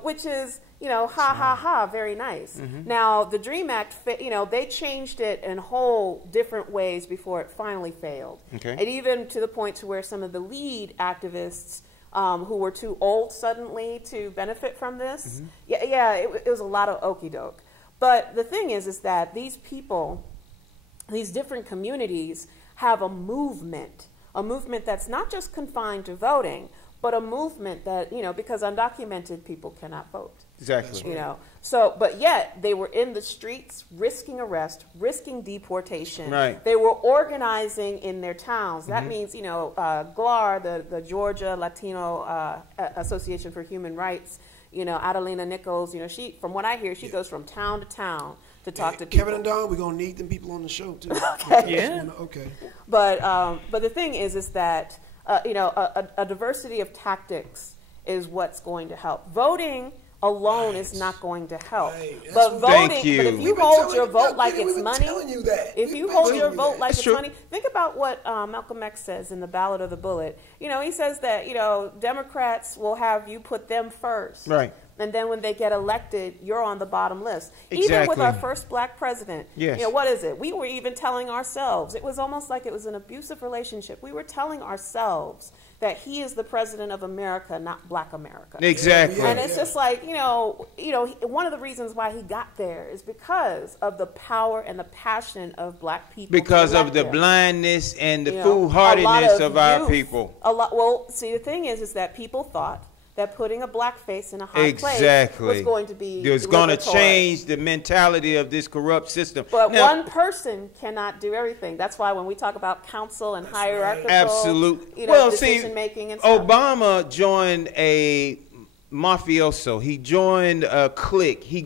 which is, very nice. Mm-hmm. Now, the Dream Act, they changed it in whole different ways before it finally failed. Okay. And even to the point to where some of the lead activists who were too old suddenly to benefit from this, it was a lot of okie doke. But the thing is that these people, these different communities have a movement that's not just confined to voting, but a movement that, because undocumented people cannot vote. Exactly. But yet they were in the streets risking arrest, risking deportation. Right. They were organizing in their towns. That means, GLAR, the Georgia Latino Association for Human Rights, Adelina Nichols, she, from what I hear, she goes from town to town to talk to people. Kevin and Don, we're going to need them people on the show, too. Okay. Yeah. Okay. But the thing is that, a diversity of tactics is what's going to help. Voting alone is not going to help. Right. But voting, but if you hold your vote like it's money, if you hold your vote like it's money, think about what Malcolm X says in The Ballad of the Bullet. He says that, Democrats will have you put them first. Right. And then when they get elected, you're on the bottom list. Exactly. Even with our first black president, yes. What is it? We were even telling ourselves, it was almost like it was an abusive relationship. We were telling ourselves that he is the president of America, not black America. Exactly. And it's just like, one of the reasons why he got there is because of the power and the passion of black people. Because of the blindness and the foolhardiness of our people. Well, see, the thing is that people thought that putting a black face in a high place was going to be It was going to change the mentality of this corrupt system. But one person cannot do everything. That's why when we talk about council and hierarchical decision making and stuff. Obama joined a mafioso. He joined a clique. He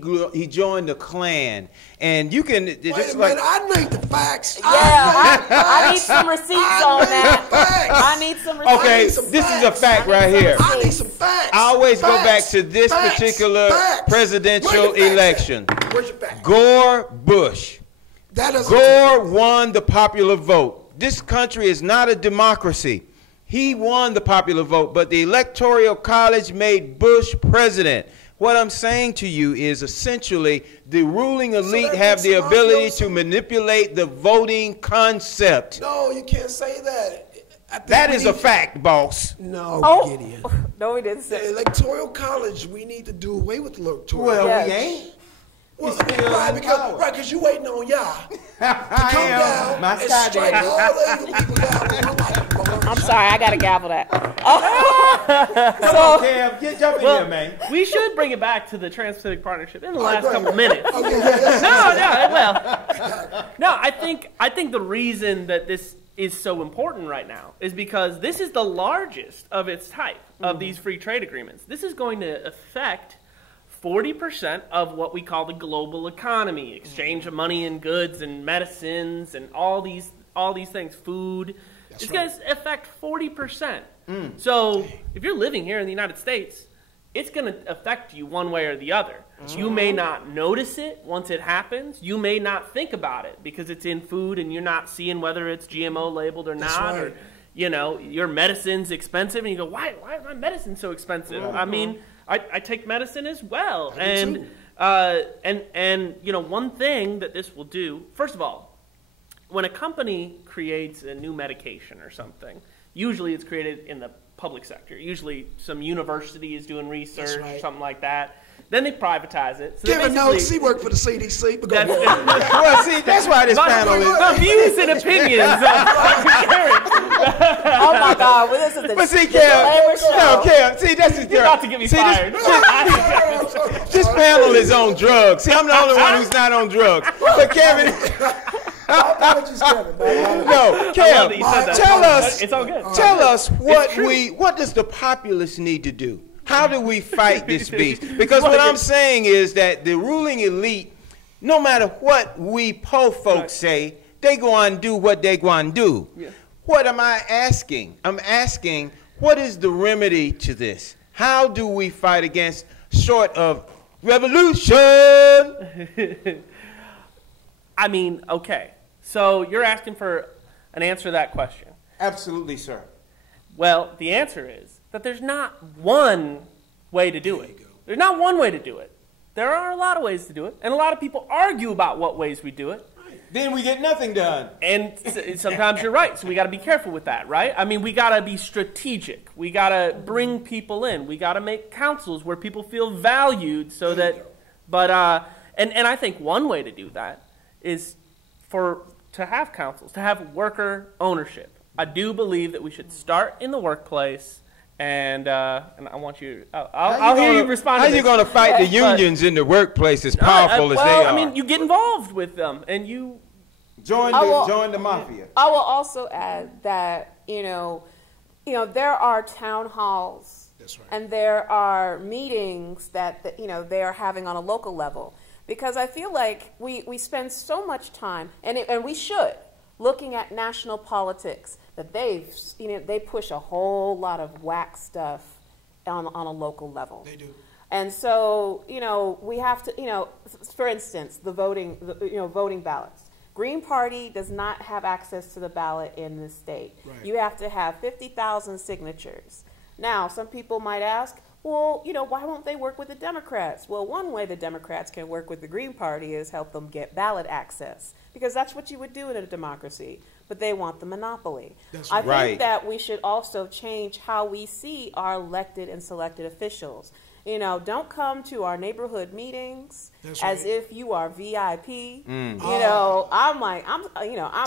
joined a clan. And you can Wait a minute, I need the facts. I need some receipts on that. I need some receipts. Okay, this is a fact right here. I need some facts. I always go back to this particular presidential election. Where's your fact? Gore Bush. Gore won the popular vote. This country is not a democracy. He won the popular vote, but the Electoral College made Bush president. What I'm saying to you is essentially the ruling elite have the ability to manipulate the voting concept. No, you can't say that. That is a fact, boss. No, Gideon. No, we didn't say the Electoral College, we need to do away with the Electoral College. Well, we ain't. Well, because you're waiting on y'all to come down and strike all the evil people down. I'm sorry, I got to gavel that. Come on, Cam, jump in here, man. We should bring it back to the Trans-Pacific Partnership in the last couple minutes. Okay, No, I think the reason that this is so important right now is because this is the largest of its type of these free trade agreements. This is going to affect 40% of what we call the global economy, exchange of money and goods and medicines and all these things, food. It's going to affect 40%. So if you're living here in the United States, it's going to affect you one way or the other. You may not notice it once it happens. You may not think about it because it's in food and you're not seeing whether it's GMO labeled or not. Right. Or, you know, your medicine's expensive and you go, why is my medicine so expensive? I mean, I take medicine as well. And you know, one thing that this will do, first of all, when a company creates a new medication or something, usually it's created in the public sector. Usually some university is doing research, something like that. Then they privatize it. So Kevin knows he worked for the CDC. Well, see, that's why this panel is. The views and opinions of Oh my God! Well, this is the. But see, Kev, see, that's just. You're about to get me fired. This panel is on drugs. See, I'm the only one who's not on drugs. But Kevin. No, Kev, tell us. It's all good. Tell us what does the populace need to do? How do we fight this beast? Because what I'm saying is that the ruling elite, no matter what we po folks say, they go on and do what they go on and do. Yeah. What am I asking? I'm asking, what is the remedy to this? How do we fight against short of revolution? I mean, okay. So you're asking for an answer to that question. Absolutely, sir. Well, the answer is that there's not one way to do it. There's not one way to do it. There are a lot of ways to do it, and a lot of people argue about what ways we do it. Then we get nothing done. And sometimes you're right, so we got to be careful with that, right? I mean, we got to be strategic. We got to bring people in. We got to make councils where people feel valued so that, and I think one way to do that is to have councils, to have worker ownership. I do believe that we should start in the workplace, and I want you. I'll hear you respond. How are you going to fight the unions in the workplace as powerful as they are? I mean, you get involved with them, and you join the mafia. I will also add that you know, there are town halls, and there are meetings that you know they are having on a local level, because I feel like we spend so much time, and we should, looking at national politics, that they push a whole lot of whack stuff on a local level. They do. And so, we have to, for instance, the voting ballots. Green Party does not have access to the ballot in this state. Right. You have to have 50,000 signatures. Now, some people might ask, well, why won't they work with the Democrats? Well, one way the Democrats can work with the Green Party is help them get ballot access, because that's what you would do in a democracy. But they want the monopoly. I think that we should also change how we see our elected and selected officials. Don't come to our neighborhood meetings as if you are VIP. I'm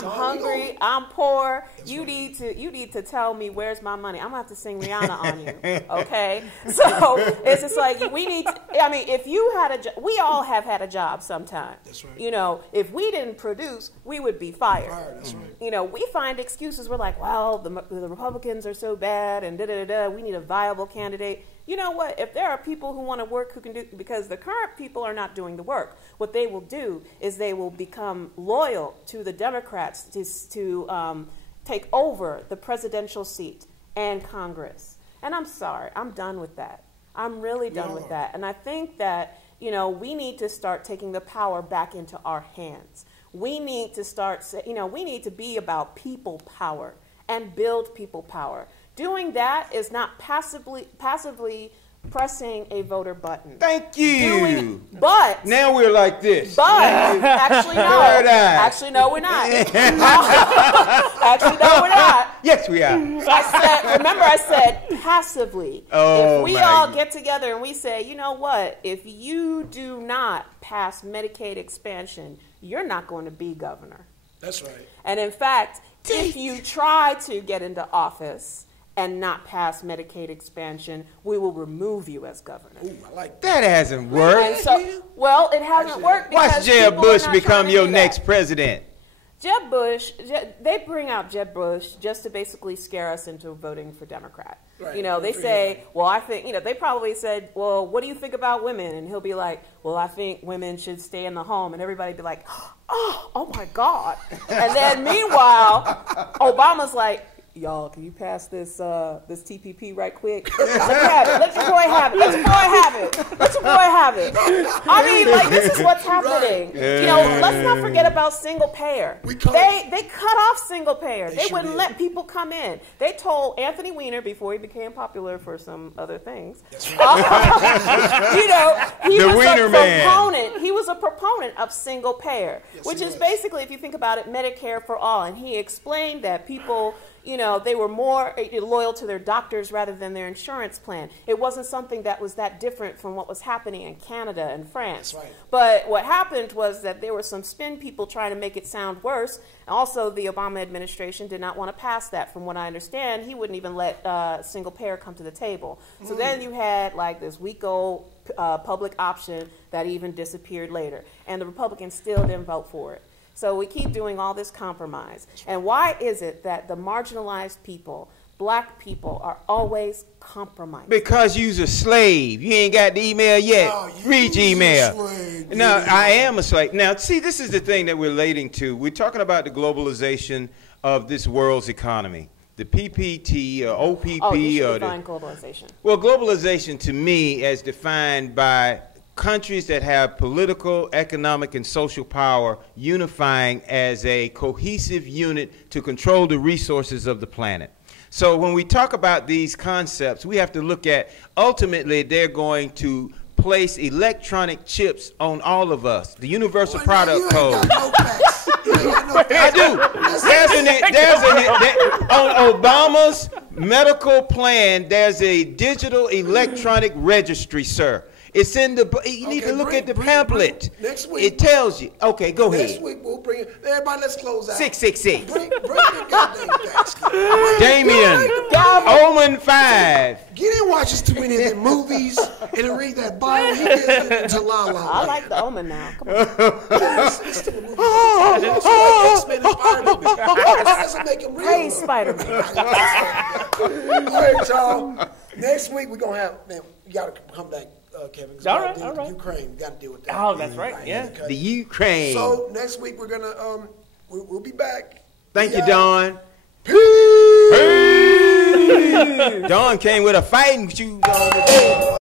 hungry. I'm poor. You need to tell me where's my money. I'm gonna have to sing Rihanna on you. Okay. So it's just like we need to, if you had a job, we all have had a job sometime. That's right. If we didn't produce, we would be fired. That's right. We find excuses. We're like, well, the Republicans are so bad, and we need a viable candidate. You know what? If there are people who want to work who can do, because the current people are not doing the work, what they will do is they will become loyal to the Democrats to take over the presidential seat and Congress. And I'm sorry, I'm done with that. I'm really done with that. And I think that, we need to start taking the power back into our hands. We need to start, we need to be about people power and build people power. Doing that is not passively pressing a voter button. Thank you. But now we're like this. But actually no. Actually no, we're not. Actually no, we're not. Yes, we are. I said passively. If we all get together and we say, you know what? If you do not pass Medicaid expansion, you're not going to be governor. That's right. And in fact, if you try to get into office and not pass Medicaid expansion, we will remove you as governor. Ooh, I like that. That hasn't worked. Well, it hasn't worked because watch Jeb Bush become your next president. Jeb Bush, they bring out Jeb Bush just to basically scare us into voting for Democrat. Right. They say, well, I think, they probably said, well, what do you think about women? And he'll be like, well, I think women should stay in the home. And everybody be like, oh my God. And then meanwhile, Obama's like, y'all, can you pass this this TPP right quick? Let me have it. Let your boy have it. Let your boy have it. Let your boy have it. I mean, like, this is what's happening. Right. You know, let's not forget about single payer. They cut off single payer. They wouldn't let people come in. They told Anthony Weiner, before he became popular for some other things, you know, he was a proponent of single payer, which is basically, if you think about it, Medicare for all. And he explained that people, you know, they were more loyal to their doctors rather than their insurance plan. It wasn't something that was that different from what was happening in Canada and France. That's right. But what happened was that there were some spin people trying to make it sound worse. Also, the Obama administration did not want to pass that. From what I understand, he wouldn't even let single payer come to the table. So then you had like this week-old public option that even disappeared later. And the Republicans still didn't vote for it. So we keep doing all this compromise. And why is it that the marginalized people, black people, are always compromised? Because you's a slave. You ain't got the email yet. No, Read your email. Slave, no, I am a slave. Now, see, this is the thing that we're relating to. We're talking about the globalization of this world's economy. The PPT or OPP. Oh, you should define globalization. Well, globalization to me, as defined by countries that have political, economic, and social power unifying as a cohesive unit to control the resources of the planet. So when we talk about these concepts, we have to look at, ultimately, they're going to place electronic chips on all of us, the universal product code. I do. On Obama's medical plan, there's a digital electronic registry, sir. It's in the, you need to look at the pamphlet. Next week. It tells you. Okay, go ahead. Next week we'll bring it. Everybody, let's close out. 666. Bring the goddamn basket. Damien, Omen 5. Gideon watches too many of the movies and read that Bible. He gets into La La. I like the Omen now. Come on. It's to the movie. X-Men and Spider-Man. That doesn't make him real. Hey, Spider-Man. All right, y'all. Next week we're going to have, man, you got to come back. Kevin, all right. Ukraine, we got to deal with that. Oh, that's right. Yeah, the Ukraine. So next week we're gonna we'll be back. Thank you, Dawn. Peace. Dawn came with a fighting shoes on today.